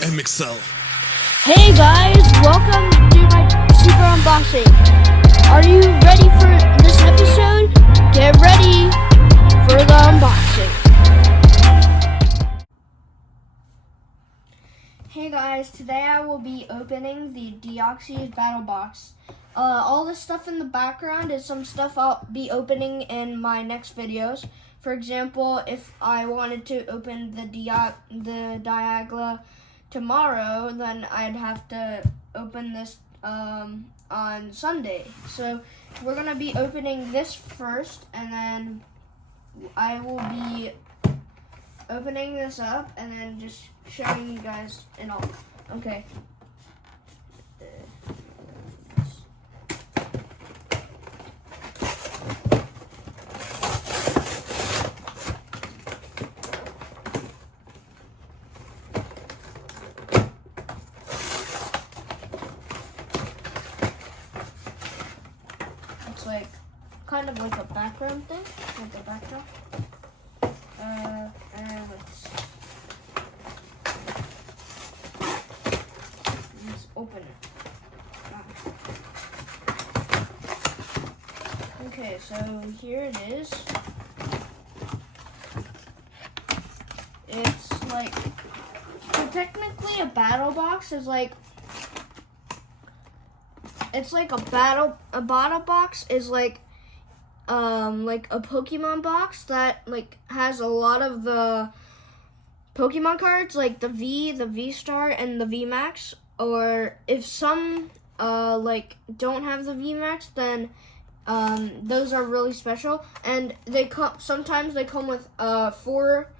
MXL. Hey guys, welcome to my super unboxing. Are you ready for this episode? Get ready for the unboxing. Hey guys, today I will be opening the Deoxys battle box. All the stuff in the background is some stuff I'll be opening in my next videos. For example, if I wanted to open the Diagla tomorrow, then I'd have to open this on Sunday. So we're gonna be opening this first, and then I will be opening this up and then just showing you guys it all. Okay. It's like kind of like a background thing, like a backdrop. And let's open it. Okay, so here it is. It's like, so technically a battle box is like, it's like a battle box is like a Pokemon box that like has a lot of the Pokemon cards, like the V Star, and the V Max. Or if some like don't have the V Max, then those are really special. And they sometimes they come with 4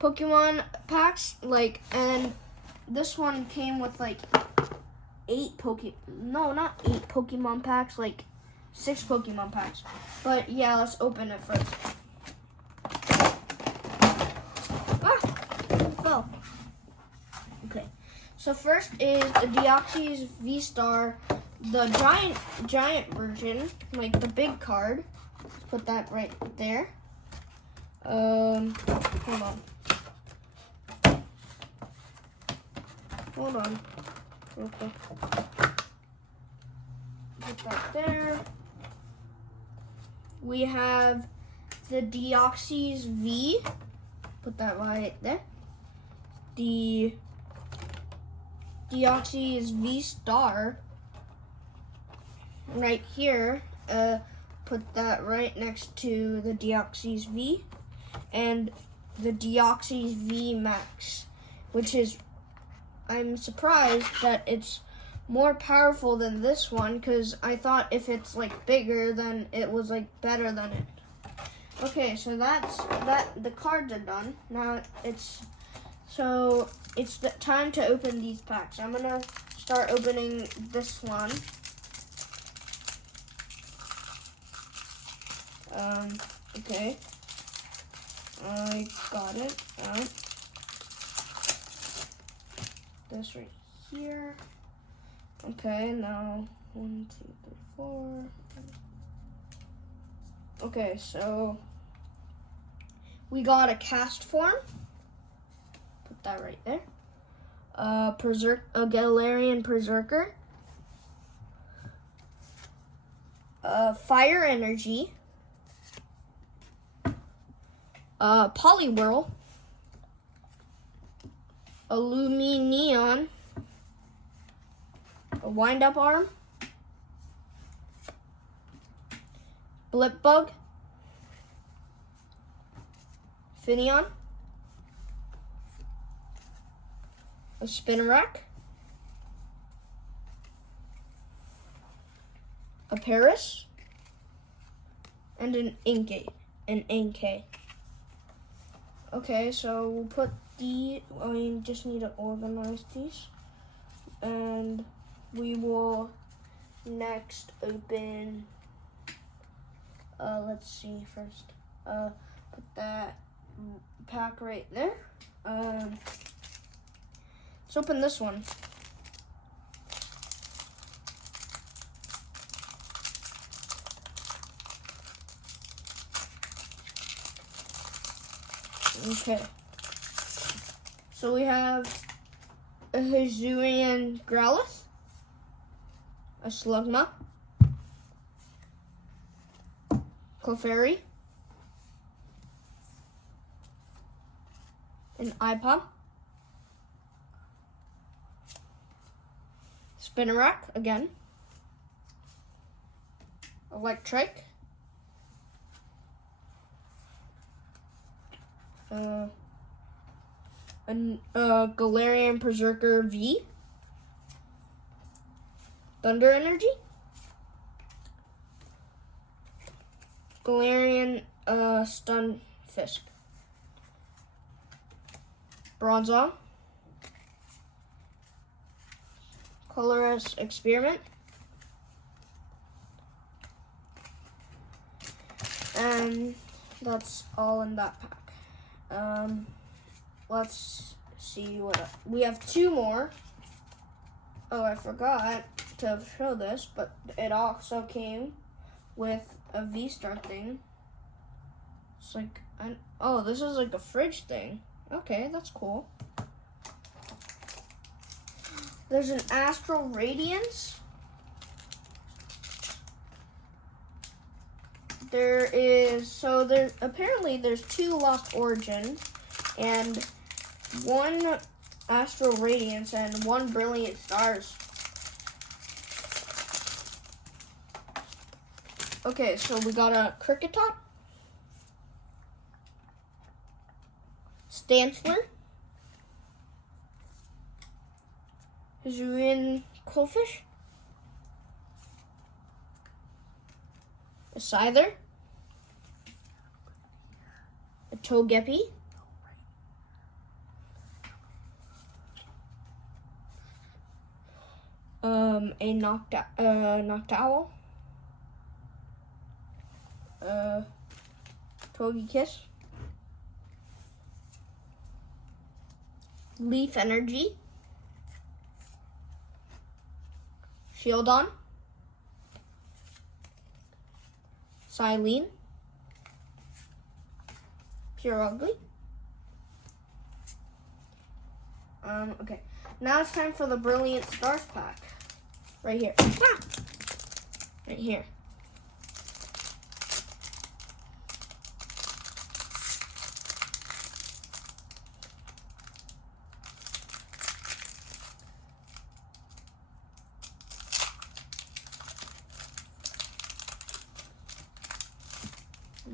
Pokemon packs, like, and this one came with like 8 Pokemon packs, like 6 Pokemon packs. But yeah, let's open it first. Ah, it fell. Okay, so first is the Deoxys V-Star, the giant version, like the big card. Let's put that right there. Hold on. Okay. Put that there. We have the Deoxys V. Put that right there. The Deoxys V Star right here. Put that right next to the Deoxys V, and the Deoxys V Max, which is, I'm surprised that it's more powerful than this one, because I thought if it's like bigger, then it was like better than it. Okay, so that's that. The cards are done. Now it's the time to open these packs. I'm gonna start opening this one. Okay. I got it out. This right here. Okay, now 1, 2, 3, 4. Okay, so we got a cast form. Put that right there. A Galarian Berserker. Fire Energy. Poliwhirl. A Lumineon. A Wind-Up Arm. Blipbug. Finneon. A Spinarak. A Paris. And an Inkay. Okay, so we'll put I just need to organize these. And we will next open, let's see first, put that pack right there. Let's open this one. Okay. So we have a Hisuian Growlithe, a Slugma, Clefairy, an IPod, Spinarak again, Electric, Galarian Berserker V, Thunder Energy, Galarian Stunfisk, Bronzong, Colorless Experiment, and that's all in that pack. Let's see what we have. 2 more. Oh, I forgot to show this, but it also came with a V-Star thing. It's like, oh, this is like a fridge thing. Okay, that's cool. There's an Astral Radiance. Apparently there's 2 Lost Origin and 1 Astral Radiance and 1 Brilliant Stars. Okay, so we got a Cricketop, Stansler, Hisuian Qwilfish, a Scyther, a Togepi, a Noctowl, Togekiss, Leaf Energy, Shieldon, Silene, Pure Ugly. Okay, now it's time for the Brilliant Stars pack. Right here. Ah! Right here.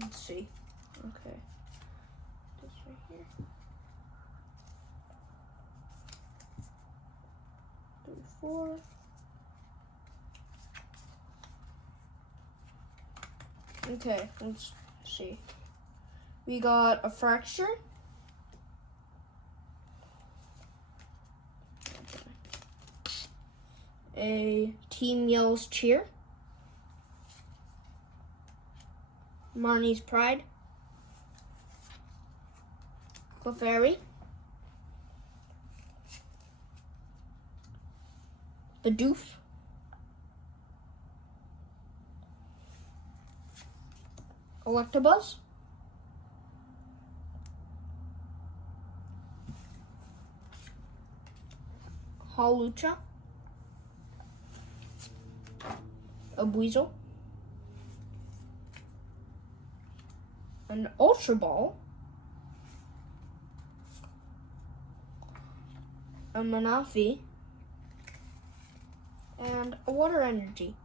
Let's see. Okay. This right here. 34. Okay, let's see. We got a Fracture. A Team Yell's Cheer. Marnie's Pride. Clefairy. Bidoof. Electabuzz. Hawlucha. A Weasel. An Ultra Ball. A Manaphy. And a Water Energy.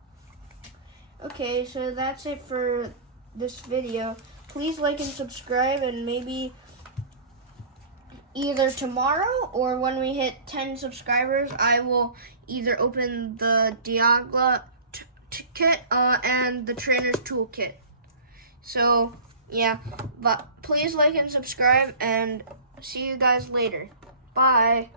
Okay, so that's it for this video. Please like and subscribe, and maybe either tomorrow or when we hit 10 subscribers, I will either open the Dialga kit and the Trainer's Toolkit. So, yeah, but please like and subscribe, and see you guys later. Bye.